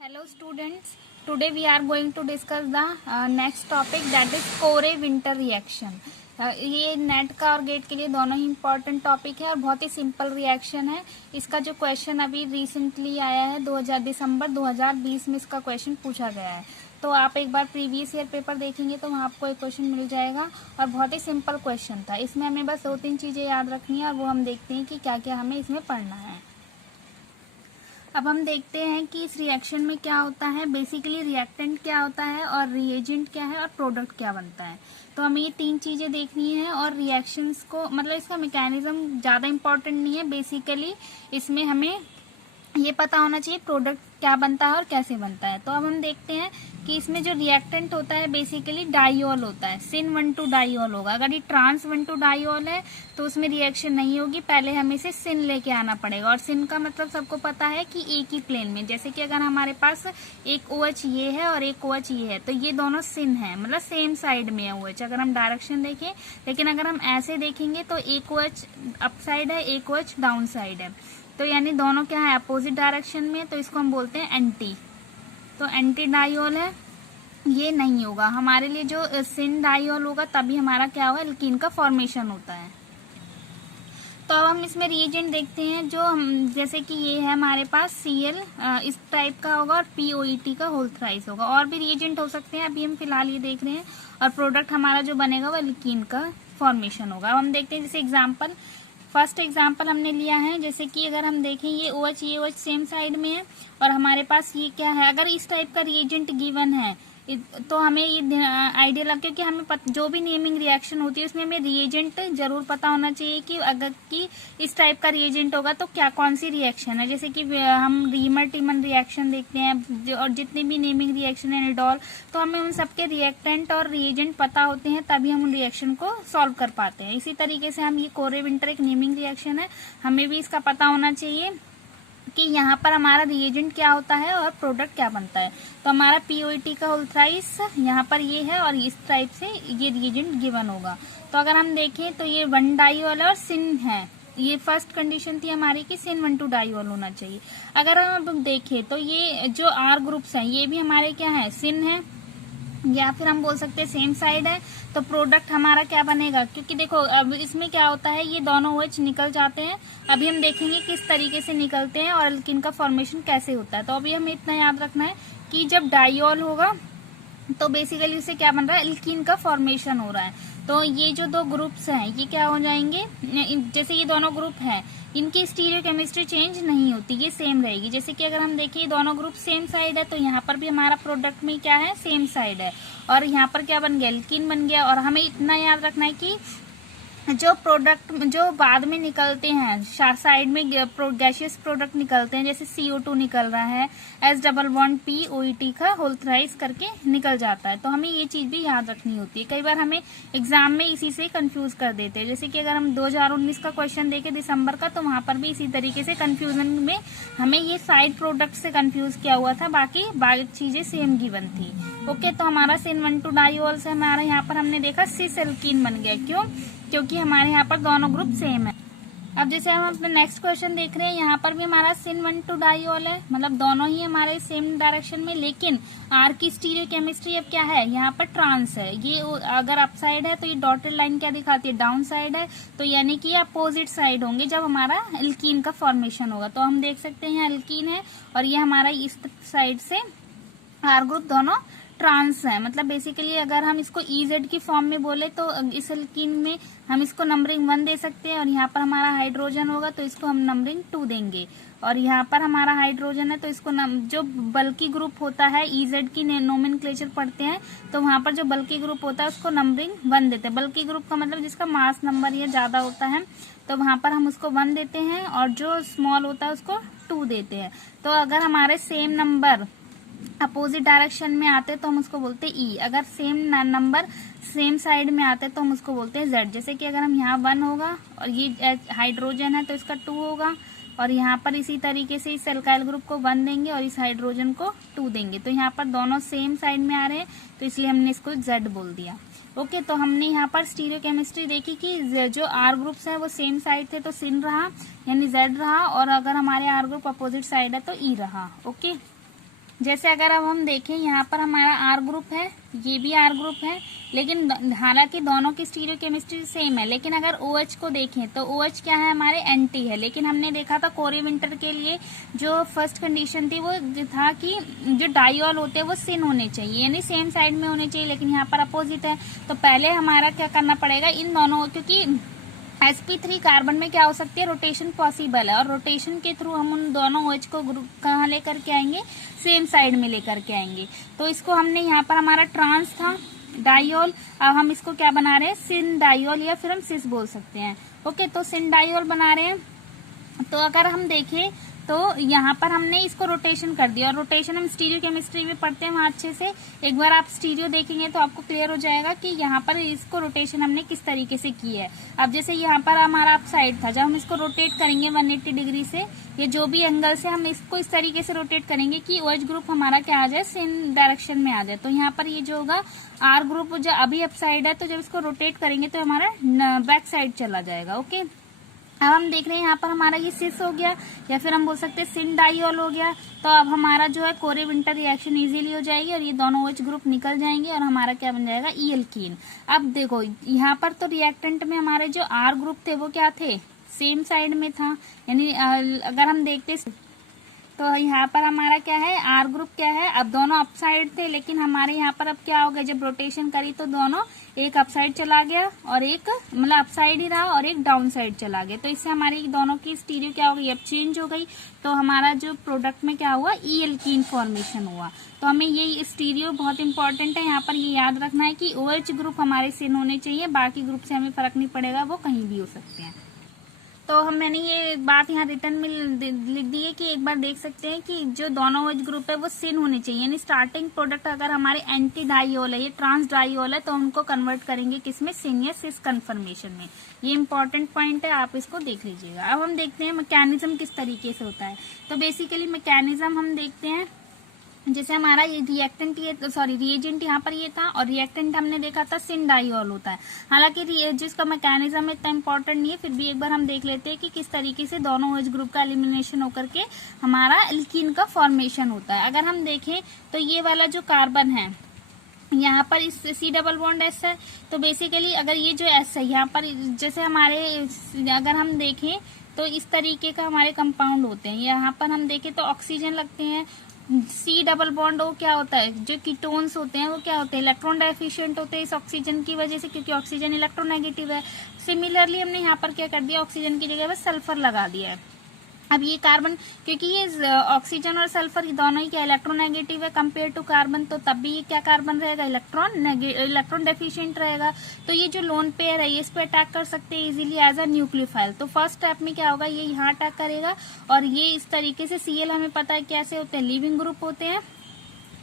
Hello students, today we are going to discuss the next topic that is कोरे winter reaction. ये net का और gate के लिए दोनों ही इम्पोर्टेंट टॉपिक है और बहुत ही सिंपल रिएक्शन है। इसका जो क्वेश्चन अभी रिसेंटली आया है दिसंबर 2020 में इसका क्वेश्चन पूछा गया है। तो आप एक बार प्रीवियस ईयर पेपर देखेंगे तो वहाँ आपको एक क्वेश्चन मिल जाएगा और बहुत ही सिंपल क्वेश्चन था। इसमें हमें बस 2-3 चीज़ें याद रखनी है और वो हम देखते हैं कि क्या क्या हमें इसमें पढ़ना है। अब हम देखते हैं कि इस रिएक्शन में क्या होता है। बेसिकली रिएक्टेंट क्या होता है और रिएजेंट क्या है और प्रोडक्ट क्या बनता है। तो हमें ये 3 चीजें देखनी है और रिएक्शंस को मतलब इसका मैकेनिज्म ज़्यादा इम्पोर्टेंट नहीं है। बेसिकली इसमें हमें ये पता होना चाहिए प्रोडक्ट क्या बनता है और कैसे बनता है। तो अब हम देखते हैं कि इसमें जो रिएक्टेंट होता है बेसिकली डाइऑल होता है, सिन 1,2 डाइऑल होगा। अगर ये ट्रांस 1,2 डाइऑल है तो उसमें रिएक्शन नहीं होगी, पहले हमें इसे सिन लेके आना पड़ेगा। और सिन का मतलब सबको पता है कि एक ही प्लेन में, जैसे कि अगर हमारे पास एक OH ये है और एक OH ये है तो ये दोनों सिन है, मतलब सेम साइड में है OH अगर हम डायरेक्शन देखें। लेकिन अगर हम ऐसे देखेंगे तो एक OH अप साइड है, एक OH डाउन साइड है, तो यानी दोनों क्या है अपोजिट डायरेक्शन में, तो इसको हम बोलते हैं एंटी। तो एंटी डाइऑल है, ये नहीं होगा हमारे लिए। जो सिन डाइऑल होगा तभी हमारा क्या होगा एल्कीन का फॉर्मेशन होता है। तो अब हम इसमें रिएजेंट देखते हैं। जो हम जैसे कि ये है हमारे पास Cl इस टाइप का होगा और POET का होल थ्राइस होगा। और भी रिएजेंट हो सकते हैं, अभी हम फिलहाल ये देख रहे हैं। और प्रोडक्ट हमारा जो बनेगा वो एल्कीन का फॉर्मेशन होगा। अब हम देखते हैं जैसे एग्जाम्पल, फर्स्ट एग्जाम्पल हमने लिया है। जैसे कि अगर हम देखें ये OH सेम साइड में है और हमारे पास ये क्या है, अगर इस टाइप का रिएजेंट गिवन है तो हमें ये आइडिया लग, क्योंकि हमें जो भी नेमिंग रिएक्शन होती है उसमें हमें रिएजेंट जरूर पता होना चाहिए कि अगर कि इस टाइप का रिएजेंट होगा तो क्या कौन सी रिएक्शन है। जैसे कि हम रीमर टीमन रिएक्शन देखते हैं और जितने भी नेमिंग रिएक्शन है निडॉल, तो हमें उन सबके रिएक्टेंट और रिएजेंट पता होते हैं तभी हम उन रिएक्शन को सॉल्व कर पाते हैं। इसी तरीके से हम ये कोरे विंटर एक नेमिंग रिएक्शन है, हमें भी इसका पता होना चाहिए कि यहाँ पर हमारा रिएजेंट क्या होता है और प्रोडक्ट क्या बनता है। तो हमारा POET का होल थ्राइस यहाँ पर ये है और इस टाइप से ये रिएजेंट गिवन होगा। तो अगर हम देखें तो ये 1 डाइऑल और सिन है, ये फर्स्ट कंडीशन थी हमारी कि सिन 1,2 डाइऑल होना चाहिए। अगर हम अब देखें तो ये जो R ग्रुप्स हैं ये भी हमारे क्या है सिन है, या फिर हम बोल सकते हैं सेम साइड है। तो प्रोडक्ट हमारा क्या बनेगा, क्योंकि देखो अब इसमें क्या होता है ये दोनों OH निकल जाते हैं। अभी हम देखेंगे किस तरीके से निकलते हैं और एल्कीन का फॉर्मेशन कैसे होता है। तो अभी हमें इतना याद रखना है कि जब डाइऑल होगा तो बेसिकली उससे क्या बन रहा है एल्कीन का फॉर्मेशन हो रहा है। तो ये जो 2 ग्रुप्स हैं ये क्या हो जाएंगे, जैसे ये दोनों ग्रुप हैं इनकी स्टीरियोकेमिस्ट्री चेंज नहीं होती, ये सेम रहेगी। जैसे कि अगर हम देखें दोनों ग्रुप सेम साइड है तो यहाँ पर भी हमारा प्रोडक्ट में क्या है सेम साइड है और यहाँ पर क्या बन गया एल्कीन बन गया। और हमें इतना याद रखना है कि जो प्रोडक्ट जो बाद में निकलते हैं साइड में गैसियस प्रोडक्ट निकलते हैं, जैसे CO2 निकल रहा है, H+POET का होल थ्राइस करके निकल जाता है। तो हमें ये चीज भी याद रखनी होती है। कई बार हमें एग्जाम में इसी से कंफ्यूज कर देते हैं। जैसे कि अगर हम 2019 का क्वेश्चन देखें दिसंबर का, तो वहां पर भी इसी तरीके से कंफ्यूजन में हमें ये साइड प्रोडक्ट से कंफ्यूज किया हुआ था, बाकी चीजें सेम गिवन थी। ओके, तो हमारा सिन 1,2 डाइऑल से हमारा यहाँ पर हमने देखा सिस एल्कीन बन गया। क्यों? क्योंकि हमारे यहाँ पर दोनों ग्रुप सेम है। अब जैसे हम अपना नेक्स्ट क्वेश्चन देख रहे हैं, यहाँ पर भी हमारा सिन 1,2 डाइऑल है, मतलब दोनों ही हमारे सेम डायरेक्शन में। लेकिन R की स्टीरियोकेमिस्ट्री अब क्या है, यहाँ पर ट्रांस है। ये अगर अप साइड है तो ये डॉटेड लाइन क्या दिखाती है डाउन साइड है, तो यानी कि अपोजिट साइड होंगे जब हमारा एल्कीन का फॉर्मेशन होगा। तो हम देख सकते हैं यहाँ एल्कीन है और ये हमारा इस साइड से R ग्रुप दोनों ट्रांस है। मतलब बेसिकली अगर हम इसको EZ की फॉर्म में बोले तो इस एल्कीन में हम इसको नंबरिंग 1 दे सकते हैं और यहाँ पर हमारा हाइड्रोजन होगा तो इसको हम नंबरिंग 2 देंगे। और यहाँ पर हमारा हाइड्रोजन है तो इसको जो बल्कि ग्रुप होता है EZ की नोमेनक्लेचर पढ़ते हैं तो वहां पर जो बल्कि ग्रुप होता है उसको नंबरिंग 1 देते हैं। बल्कि ग्रुप का मतलब जिसका मास नंबर ये ज्यादा होता है, तो वहां पर हम उसको 1 देते हैं और जो स्मॉल होता है उसको 2 देते हैं। तो अगर हमारे सेम नंबर अपोजिट डायरेक्शन में आते तो हम उसको बोलते हैं E। अगर सेम नंबर सेम साइड में आते तो हम उसको बोलते हैं Z। जैसे कि अगर हम यहाँ 1 होगा और ये हाइड्रोजन है तो इसका 2 होगा और यहाँ पर इसी तरीके से इस एल्काइल ग्रुप को 1 देंगे और इस हाइड्रोजन को 2 देंगे। तो यहाँ पर दोनों सेम साइड में आ रहे हैं तो इसलिए हमने इसको Z बोल दिया। ओके, तो हमने यहाँ पर स्टीरियोकेमिस्ट्री देखी कि जो R ग्रुप्स है वो सेम साइड थे तो सिन रहा यानी Z रहा, और अगर हमारे R ग्रुप अपोजिट साइड है तो E रहा। ओके, जैसे अगर अब हम देखें यहाँ पर हमारा आर ग्रुप है, ये भी आर ग्रुप है, लेकिन हालांकि दोनों की स्टीरियोकेमिस्ट्री सेम है, लेकिन अगर OH को देखें तो OH क्या है, हमारे एंटी है। लेकिन हमने देखा था कोरी विंटर के लिए जो फर्स्ट कंडीशन थी वो था कि जो डाइऑल होते हैं वो सिन होने चाहिए, यानी सेम साइड में होने चाहिए, लेकिन यहाँ पर अपोजिट है। तो पहले हमारा क्या करना पड़ेगा, इन दोनों, क्योंकि sp3 कार्बन में क्या हो सकती है, रोटेशन पॉसिबल है, और रोटेशन के थ्रू हम उन दोनों OH को ग्रुप कहाँ लेकर के आएंगे, सेम साइड में लेकर के आएंगे। तो इसको हमने यहाँ पर हमारा ट्रांस था डाइऑल, अब हम इसको क्या बना रहे हैं, सिन डाइऑल, या फिर हम सिस बोल सकते हैं। ओके, तो सिन डाइऑल बना रहे हैं। तो अगर हम देखें तो यहाँ पर हमने इसको रोटेशन कर दिया, और रोटेशन हम स्टीरियो केमिस्ट्री में पढ़ते हैं वहाँ अच्छे से। एक बार आप स्टीरियो देखेंगे तो आपको क्लियर हो जाएगा कि यहाँ पर इसको रोटेशन हमने किस तरीके से की है। अब जैसे यहाँ पर हमारा अप साइड था, जब हम इसको रोटेट करेंगे 180 डिग्री से, या जो भी एंगल से हम इसको इस तरीके से रोटेट करेंगे कि OH ग्रुप हमारा क्या आ जाए, सेम डायरेक्शन में आ जाए। तो यहाँ पर ये जो होगा आर ग्रुप, जो अभी अप साइड है, तो जब इसको रोटेट करेंगे तो हमारा बैक साइड चला जाएगा। ओके, अब हम देख रहे हैं यहाँ पर हमारा ये सिस हो गया, या फिर हम बोल सकते हैं सिन डाइऑल हो गया। तो अब हमारा जो है कोरे विंटर रिएक्शन इजीली हो जाएगी, और ये दोनों OH ग्रुप निकल जाएंगे, और हमारा क्या बन जाएगा, ई एल्कीन। अब देखो यहाँ पर तो रिएक्टेंट में हमारे जो आर ग्रुप थे वो क्या थे, सेम साइड में था, यानी अगर हम देखते तो यहाँ पर हमारा क्या है, आर ग्रुप क्या है, अब दोनों अप साइड थे, लेकिन हमारे यहाँ पर अब क्या हो गया, जब रोटेशन करी तो दोनों, एक अप साइड चला गया और एक मतलब अप साइड ही रहा, और एक डाउन साइड चला गया। तो इससे हमारी दोनों की स्टीरियो क्या हो गई, अब चेंज हो गई। तो हमारा जो प्रोडक्ट में क्या हुआ, ई एल्कीन फॉर्मेशन हुआ। तो हमें ये स्टीरियो बहुत इंपॉर्टेंट है, यहाँ पर ये याद रखना है कि OH ग्रुप हमारे सिन होने चाहिए, बाकी ग्रुप से हमें फर्क नहीं पड़ेगा, वो कहीं भी हो सकते हैं। तो मैंने ये बात यहाँ रिटर्न में लिख दी है कि एक बार देख सकते हैं कि जो दोनों OH ग्रुप है वो सिन होने चाहिए, यानी स्टार्टिंग प्रोडक्ट अगर हमारे एंटी डाइऑल है, ये ट्रांस डाइऑल है, तो उनको कन्वर्ट करेंगे किसमें, सिन या सिस कन्फर्मेशन में। ये इंपॉर्टेंट पॉइंट है, आप इसको देख लीजिएगा। अब हम देखते हैं मैकेनिज्म किस तरीके से होता है। तो बेसिकली मैकेनिज्म हम देखते हैं, जैसे हमारा ये रिएक्टेंट, ये सॉरी रिएजेंट यहाँ पर ये था, और रिएक्टेंट हमने देखा था सिन डाइऑल होता है। हालांकि जिसका मैकेनिज्म इतना इंपॉर्टेंट नहीं है, फिर भी एक बार हम देख लेते हैं कि किस तरीके से दोनों OH ग्रुप का एलिमिनेशन होकर के हमारा एल्कीन का फॉर्मेशन होता है। अगर हम देखें तो ये वाला जो कार्बन है, यहाँ पर इस C डबल बॉन्ड S है, तो बेसिकली अगर ये जो S है यहाँ पर, जैसे हमारे अगर हम देखें तो इस तरीके का हमारे कंपाउंड होते हैं। यहाँ पर हम देखें तो ऑक्सीजन लगते हैं, C डबल बॉन्ड वो क्या होता है, जो कीटोन्स होते हैं वो क्या होते हैं, इलेक्ट्रॉन डेफिशिएंट होते हैं इस ऑक्सीजन की वजह से, क्योंकि ऑक्सीजन इलेक्ट्रोनेगेटिव है। सिमिलरली हमने यहाँ पर क्या कर दिया, ऑक्सीजन की जगह पर सल्फर लगा दिया है। अब ये कार्बन, क्योंकि ये ऑक्सीजन और सल्फर दोनों ही क्या इलेक्ट्रोनेगेटिव है कंपेयर टू कार्बन, तो तब भी ये क्या कार्बन रहेगा, इलेक्ट्रॉन डेफिशिएंट रहेगा। तो ये जो लोन पेयर है ये इस पे अटैक कर सकते हैं इजीली एज अ न्यूक्लियोफाइल। तो फर्स्ट स्टेप में क्या होगा, ये यहाँ अटैक करेगा, और ये इस तरीके से Cl हमें पता है कैसे होते हैं, लिविंग ग्रुप होते हैं,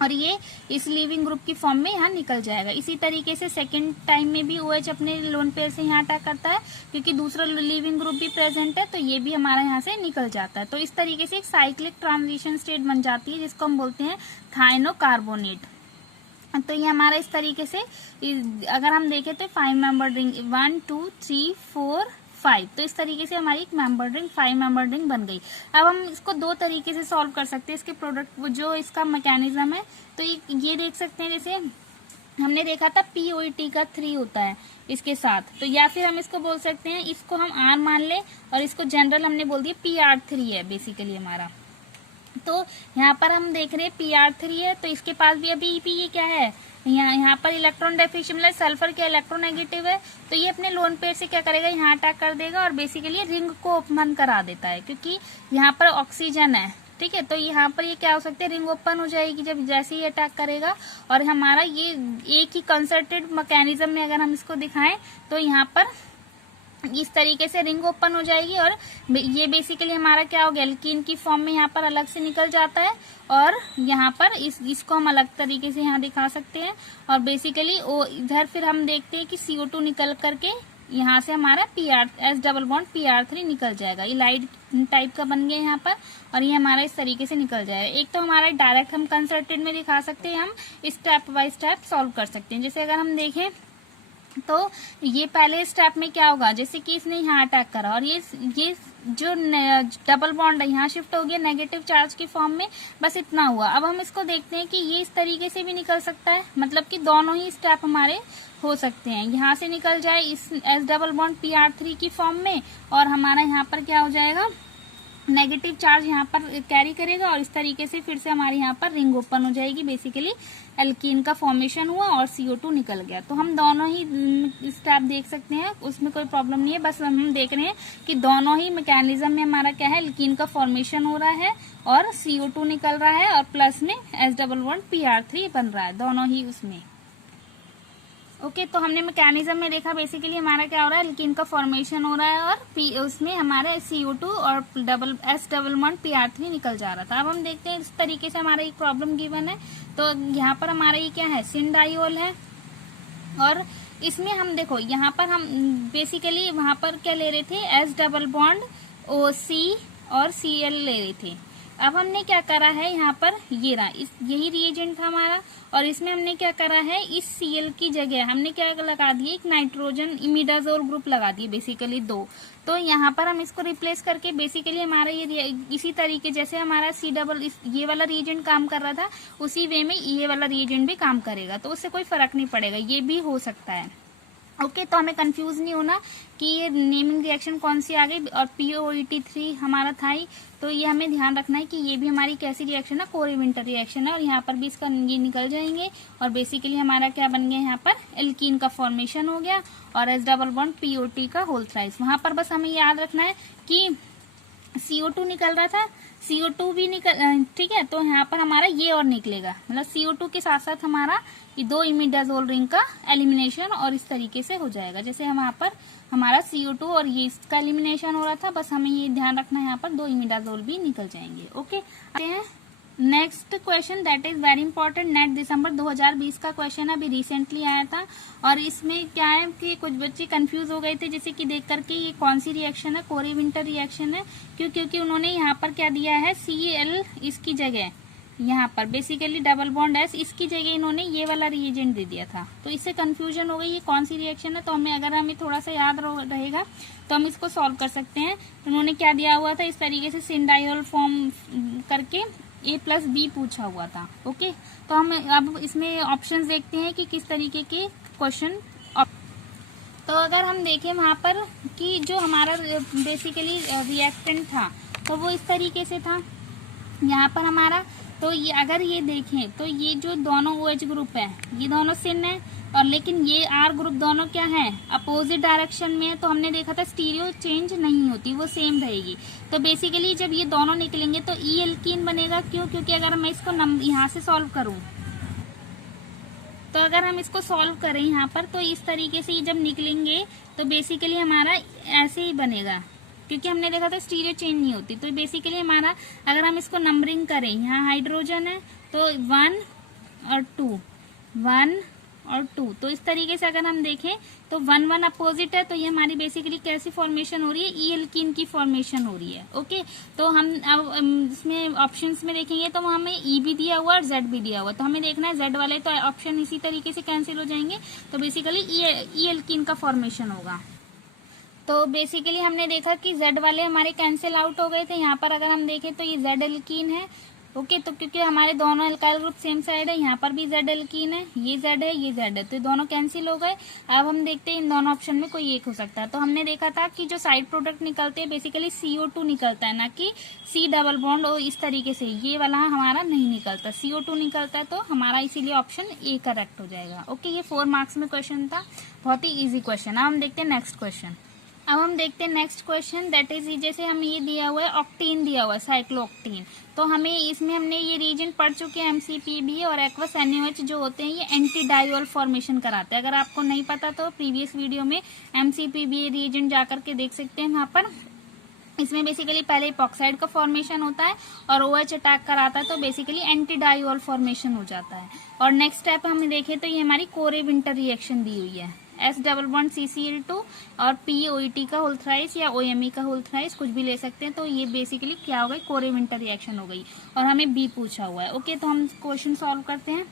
और ये इस लिविंग ग्रुप की फॉर्म में यहाँ निकल जाएगा। इसी तरीके से सेकंड टाइम में भी OH अपने लोन पेयर से यहाँ अटैक करता है, क्योंकि दूसरा लिविंग ग्रुप भी प्रेजेंट है, तो ये भी हमारा यहाँ से निकल जाता है। तो इस तरीके से एक साइक्लिक ट्रांजिशन स्टेट बन जाती है, जिसको हम बोलते हैं थाइनोकार्बोनेट। तो ये हमारा इस तरीके से, अगर हम देखें तो 5 मेंबर रिंग, 1 2 3 4 5, तो इस तरीके से हमारी एक मेंबर रिंग 5 मेंबर रिंग बन गई। अब हम इसको दो तरीके से सॉल्व कर सकते हैं, इसके प्रोडक्ट जो इसका मैकेनिज्म है। तो ये देख सकते हैं, जैसे हमने देखा था POET का 3 होता है इसके साथ, तो या फिर हम इसको बोल सकते हैं, इसको हम R मान लें, और इसको जनरल हमने बोल दिया PR3 है बेसिकली हमारा। तो यहाँ पर हम देख रहे हैं PR3 है, तो इसके पास भी अभी ये क्या है, यहाँ पर इलेक्ट्रॉन डेफिशिएंट, मतलब सल्फर के इलेक्ट्रोनेगेटिव है, तो ये अपने लोन पेयर से क्या करेगा, यहाँ अटैक कर देगा, और बेसिकली रिंग को ओपन करा देता है, क्योंकि यहाँ पर ऑक्सीजन है, ठीक है। तो यहाँ पर ये क्या हो सकता है, रिंग ओपन हो जाएगी जब जैसे ही अटैक करेगा, और हमारा ये एक ही कंसर्टेड मैकेनिज्म में अगर हम इसको दिखाएं तो यहाँ पर इस तरीके से रिंग ओपन हो जाएगी, और ये बेसिकली हमारा क्या हो गया, एल्कीन की फॉर्म में यहाँ पर अलग से निकल जाता है, और यहाँ पर इसको हम अलग तरीके से यहाँ दिखा सकते हैं। और बेसिकली इधर फिर हम देखते हैं कि CO2 निकल करके यहाँ से हमारा S डबल बॉन्ड PR3 निकल जाएगा, ये लाइट टाइप का बन गया यहाँ पर, और ये हमारा इस तरीके से निकल जाएगा। एक तो हमारा डायरेक्ट हम कंसर्टेड में दिखा सकते हैं, हम स्टेप बाय स्टेप सॉल्व कर सकते हैं। जैसे अगर हम देखें तो ये पहले स्टेप में क्या होगा, जैसे कि इसने यहाँ अटैक करा और ये जो डबल बॉन्ड है यहाँ शिफ्ट हो गया नेगेटिव चार्ज की फॉर्म में, बस इतना हुआ। अब हम इसको देखते हैं कि ये इस तरीके से भी निकल सकता है, मतलब कि दोनों ही स्टेप हमारे हो सकते हैं। यहाँ से निकल जाए इस एस डबल बॉन्ड Pr3 की फॉर्म में, और हमारा यहाँ पर क्या हो जाएगा, नेगेटिव चार्ज यहाँ पर कैरी करेगा और इस तरीके से फिर से हमारे यहाँ पर रिंग ओपन हो जाएगी। बेसिकली एल्कीन का फॉर्मेशन हुआ और CO2 निकल गया। तो हम दोनों ही स्टेप देख सकते हैं, उसमें कोई प्रॉब्लम नहीं है। बस हम देख रहे हैं कि दोनों ही मैकेनिज्म में हमारा क्या है, एल्कीन का फॉर्मेशन हो रहा है और CO2 निकल रहा है और प्लस में एस डबल बॉन्ड Pr3 बन रहा है, दोनों ही उसमें। ओके तो हमने मैकेनिज्म में देखा बेसिकली हमारा क्या हो रहा है, एल्कीन का फॉर्मेशन हो रहा है और उसमें हमारे CO2 और एस डबल बॉन्ड Pr3 निकल जा रहा था। अब हम देखते हैं इस तरीके से हमारा एक प्रॉब्लम गिवन है। तो यहाँ पर हमारा ये क्या है, सिंडाइल है और इसमें हम देखो यहाँ पर हम बेसिकली वहां पर क्या ले रहे थे, एस डबल बॉन्ड OC और Cl ले रहे थे। अब हमने क्या करा है, यहाँ पर ये रहा, यही रिएजेंट था हमारा और इसमें हमने क्या करा है, इस Cl की जगह हमने क्या लगा दिए, एक नाइट्रोजन इमिडाजोल ग्रुप लगा दिए बेसिकली 2। तो यहाँ पर हम इसको रिप्लेस करके बेसिकली हमारा ये इसी तरीके जैसे हमारा C डबल ये वाला रिएजेंट काम कर रहा था उसी वे में ये वाला रिएजेंट भी काम करेगा, तो उससे कोई फर्क नहीं पड़ेगा, ये भी हो सकता है। ओके तो हमें कंफ्यूज नहीं होना कि ये नेमिंग रिएक्शन कौन सी आ गई, और POET3 हमारा था ही, तो ये हमें ध्यान रखना है कि ये भी हमारी कैसी रिएक्शन है, कोरे विंटर रिएक्शन है। और यहाँ पर भी इसका ये निकल जाएंगे और बेसिकली हमारा क्या बन गया, यहाँ पर एल्कीन का फॉर्मेशन हो गया और एस डबल बॉन्ड POT का होल थ्राइस। वहां पर बस हमें याद रखना है कि CO2 निकल रहा था, CO2 भी निकल, ठीक है, तो यहाँ पर हमारा ये और निकलेगा, मतलब CO2 के साथ साथ हमारा ये 2 इमिडाजोल रिंग का एलिमिनेशन और इस तरीके से हो जाएगा। जैसे हम यहाँ पर हमारा CO2 और ये इसका एलिमिनेशन हो रहा था, बस हमें ये ध्यान रखना है यहाँ पर 2 इमिडाजोल भी निकल जाएंगे। ओके आते हैं next question, that is very important, net दिसंबर 2020 का क्वेश्चन अभी रिसेंटली आया था। और इसमें क्या है कि कुछ बच्चे कंफ्यूज हो गए थे, जैसे कि देख करके ये कौन सी रिएक्शन है, कोरे विंटर रिएक्शन है, क्योंकि उन्होंने यहाँ पर क्या दिया है, Cl इसकी जगह यहाँ पर बेसिकली डबल बॉन्ड S इसकी जगह इन्होंने ये वाला रिएजेंट दे दिया था, तो इससे कंफ्यूजन हो गई ये कौन सी रिएक्शन है। तो हमें थोड़ा सा याद रहेगा तो हम इसको सॉल्व कर सकते हैं। तो उन्होंने क्या दिया हुआ था, इस तरीके से सिंडाइल फॉर्म करके A+B पूछा हुआ था। ओके तो हम अब इसमें ऑप्शंस देखते हैं कि किस तरीके के क्वेश्चन। तो अगर हम देखें वहां पर कि जो हमारा बेसिकली रिएक्टेंट था तो वो इस तरीके से था यहाँ पर हमारा, तो ये अगर ये देखें तो ये जो दोनों OH ग्रुप है ये दोनों सिन है, और लेकिन ये R ग्रुप दोनों क्या है, अपोजिट डायरेक्शन में है। तो हमने देखा था स्टीरियो चेंज नहीं होती, वो सेम रहेगी। तो बेसिकली जब ये दोनों निकलेंगे तो E एल्कीन बनेगा। क्यों, क्योंकि अगर मैं इसको यहाँ से सॉल्व करूं, तो अगर हम इसको सॉल्व करें यहाँ पर तो इस तरीके से ये जब निकलेंगे तो बेसिकली हमारा ऐसे ही बनेगा, क्योंकि हमने देखा था स्टीरियो चेंज नहीं होती। तो बेसिकली हमारा अगर हम इसको नंबरिंग करें, यहाँ हाइड्रोजन है तो 1 और 2, 1 और 2, तो इस तरीके से अगर हम देखें तो 1 1 अपोजिट है, तो ये हमारी बेसिकली कैसी फॉर्मेशन हो रही है, ई एल्कीन की फॉर्मेशन हो रही है। ओके तो हम अब इसमें ऑप्शंस में देखेंगे तो हमें ई भी दिया हुआ और जेड भी दिया हुआ, तो हमें देखना है जेड वाले तो ऑप्शन इसी तरीके से कैंसिल हो जाएंगे, तो बेसिकली ई एल्कीन का फॉर्मेशन होगा। तो बेसिकली हमने देखा कि Z वाले हमारे कैंसिल आउट हो गए थे। यहाँ पर अगर हम देखें तो ये Z एल्कीन है। ओके तो क्योंकि हमारे दोनों एल्काइल ग्रुप सेम साइड है, यहाँ पर भी Z एल्कीन है, ये Z है ये Z है, तो दोनों कैंसिल हो गए। अब हम देखते हैं इन दोनों ऑप्शन में कोई एक हो सकता है। तो हमने देखा था कि जो साइड प्रोडक्ट निकलते हैं बेसिकली CO2 निकलता है, ना कि C डबल बॉन्ड, और इस तरीके से ये वाला हमारा नहीं निकलता, CO2 निकलता है, तो हमारा इसीलिए ऑप्शन ए करेक्ट हो जाएगा। ओके ये 4 मार्क्स में क्वेश्चन था, बहुत ही ईजी क्वेश्चन। अब हम देखते हैं नेक्स्ट क्वेश्चन। अब हम देखते हैं नेक्स्ट क्वेश्चन, दैट इज जैसे हमें ये दिया हुआ है ऑक्टीन दिया हुआ है, साइक्लोऑक्टीन। तो हमें इसमें हमने ये रीजन पढ़ चुके हैं, MCPB और एक्वस NaOH जो होते हैं ये एंटी डाइवल फॉर्मेशन कराते हैं। अगर आपको नहीं पता तो प्रीवियस वीडियो में MCPB रीजन जाकर के देख सकते हैं। वहाँ पर इसमें बेसिकली पहले इपॉक्साइड का फॉर्मेशन होता है और OH अटैक कराता है, तो बेसिकली एंटी डाइवल फॉर्मेशन हो जाता है। और नेक्स्ट स्टेप हम देखें तो ये हमारी कोरे विंटर रिएक्शन दी हुई है, S डबल बॉन्ड CCl2 और POET का होल थ्राइस या OMe का होल थ्राइस, कुछ भी ले सकते हैं। तो ये बेसिकली क्या हो गई, कोरे विंटर रिएक्शन हो गई और हमें B पूछा हुआ है। ओके तो हम क्वेश्चन सॉल्व करते हैं।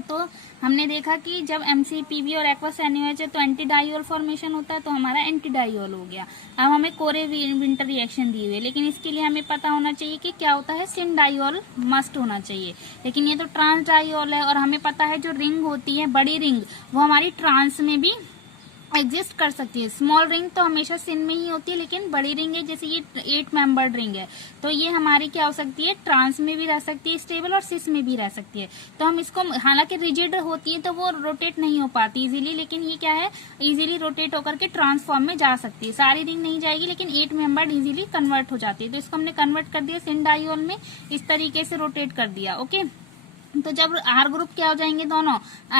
तो हमने देखा कि जब MCPB और एक्वस NaOH है तो एंटी डाइऑल फॉर्मेशन होता है, तो हमारा एंटी डाइऑल हो गया। अब हमें कोरे विंटर रिएक्शन दी हुई है, लेकिन इसके लिए हमें पता होना चाहिए कि क्या होता है, सिन डाइऑल मस्ट होना चाहिए। लेकिन ये तो ट्रांस डाइऑल है, और हमें पता है जो रिंग होती है, बड़ी रिंग, वो हमारी ट्रांस में भी एग्जिस्ट कर सकती है। स्मॉल रिंग तो हमेशा सिन में ही होती है, लेकिन बड़ी रिंग है, जैसे ये 8 मेंबर्ड रिंग है, तो ये हमारी क्या हो सकती है, ट्रांस में भी रह सकती है स्टेबल, और सिस में भी रह सकती है। तो हम इसको, हालांकि रिजिड होती है तो वो रोटेट नहीं हो पाती इजीली, लेकिन ये क्या है, इजीली रोटेट होकर के ट्रांसफॉर्म में जा सकती है। सारी रिंग नहीं जाएगी, लेकिन 8 मेंबर्ड इजीली कन्वर्ट हो जाती है। तो इसको हमने कन्वर्ट कर दिया सिन डाइऑल में, इस तरीके से रोटेट कर दिया। ओके, तो जब आर ग्रुप क्या हो जाएंगे, दोनों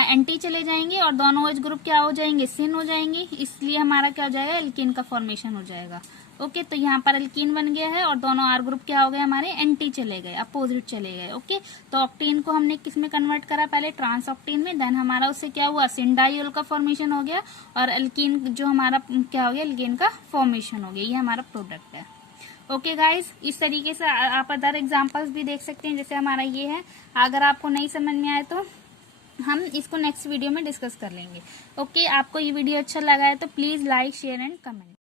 एंटी चले जाएंगे, और दोनों OH ग्रुप क्या हो जाएंगे, सिन हो जाएंगे, इसलिए हमारा क्या हो जाएगा, एल्कीन का फॉर्मेशन हो जाएगा। ओके, तो यहाँ पर एल्कीन बन गया है, और दोनों आर ग्रुप क्या हो गए हमारे, एंटी चले गए, अपोजिट चले गए। ओके, तो ऑक्टेन को हमने किस में कन्वर्ट करा, पहले ट्रांस ऑक्टेन में, देन हमारा उससे क्या हुआ, सिन डाइऑल का फॉर्मेशन हो गया, और एल्कीन जो हमारा क्या हो गया, एल्कीन का फॉर्मेशन हो गया। ये हमारा प्रोडक्ट है। ओके गाइस, इस तरीके से आप अदर एग्जांपल्स भी देख सकते हैं, जैसे हमारा ये है। अगर आपको नहीं समझ में आए तो हम इसको नेक्स्ट वीडियो में डिस्कस कर लेंगे। ओके, आपको ये वीडियो अच्छा लगा है तो please like, share and comment.